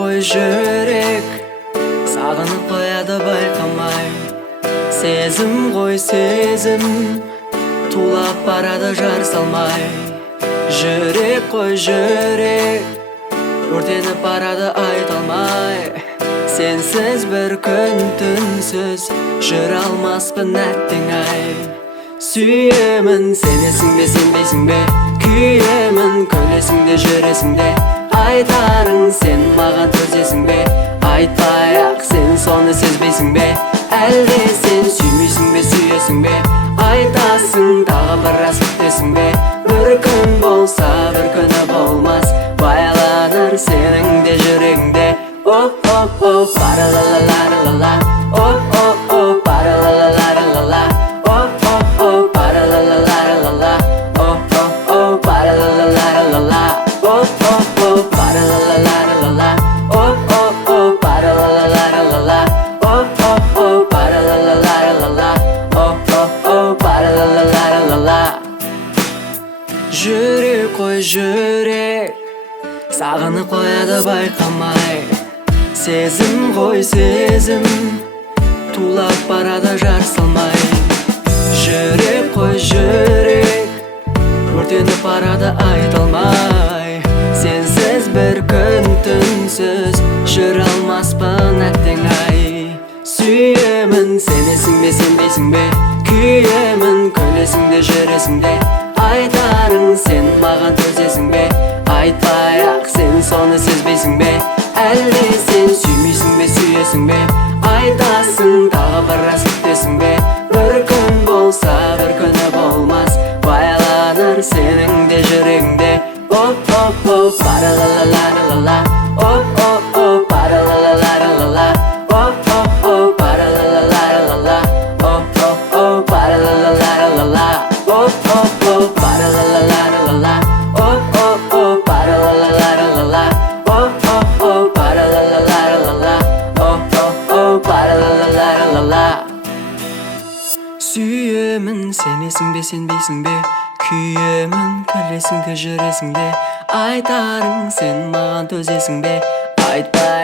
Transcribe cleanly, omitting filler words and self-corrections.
қой жүрек, сағынып қояды байқамай. Сезім ғой сезім, тулап барады жар салмай. Жүрек қой жүрек, өртеніп барады айта алмай. Сенсіз бір күн түнсіз жүре алмаспын әттең ай. Сүйемін, сенесің бе сенбейсің бе, күйемін, күлесің де жүресің де. Айтарың сен маған төзесің бе, айтпай-ақ сен соны сезбейсің бе. Әлде сен сүймейсің бе сүйесің бе, айтасың тағы біраз күтесің бе. Бір күн болса бір күні болмас, байланар сенің де жүрегіңде. О-о-о, пара-ла-ла-ла-ла-ла, о-о-о, пара-ла-ла-ла-ла-ла, о-о-о, пара-ла-ла-ла-ла-ла, о-о-о, пара-ла-ла-ла-ла-ла, о-о-о, пара-ла-ла-ла-ла-ла, о-о-о, пара-ла-ла-ла-ла-ла, о-о-о, пара-ла-ла-ла-ла-ла, о-о-о, пара-ла-ла-ла-ла-ла. Жүрек қой жүрек, сағынып қояды байқамай. Сезім ғой сезім, тулап барады жар салмай. Жүрек қой жүрек, өртеніп барады айта алмай. Сенсіз бір күн түнсіз жүре алмаспын әттең ай. Сүйемін, сенесің бе сенбейсің бе, күйемін, күлесің де жүресің де. Айтарың сен маған төзесің бе, айтпай-ақ сен соны сезбейсің бе. Әлде сен сүймейсің бе сүйесің бе, айтасың тағы біраз күтесің бе. Бір күн болса бір күні болмас, байланар сенің де жүрегіңде. О-о-о, пара-ла-ла-ла-ла-ла, о-о-о, пара-ла-ла-ла-ла-ла, о-о-о, пара-ла-ла-ла-ла-ла, о-о-о, пара-ла-ла-ла-ла-ла, о-о-о, пара-ла-ла-ла-ла-ла, о-о-о, пара-ла-ла-ла-ла-ла, о-о-о, пара-ла-ла-ла-ла-ла, о-о-о, пара-ла-ла-ла-ла-ла. Сүйемін, сенесің бе сенбейсің бе, күйемін, күлесің де жүресің де. Айтарың сен маған төзесің бе, айтпай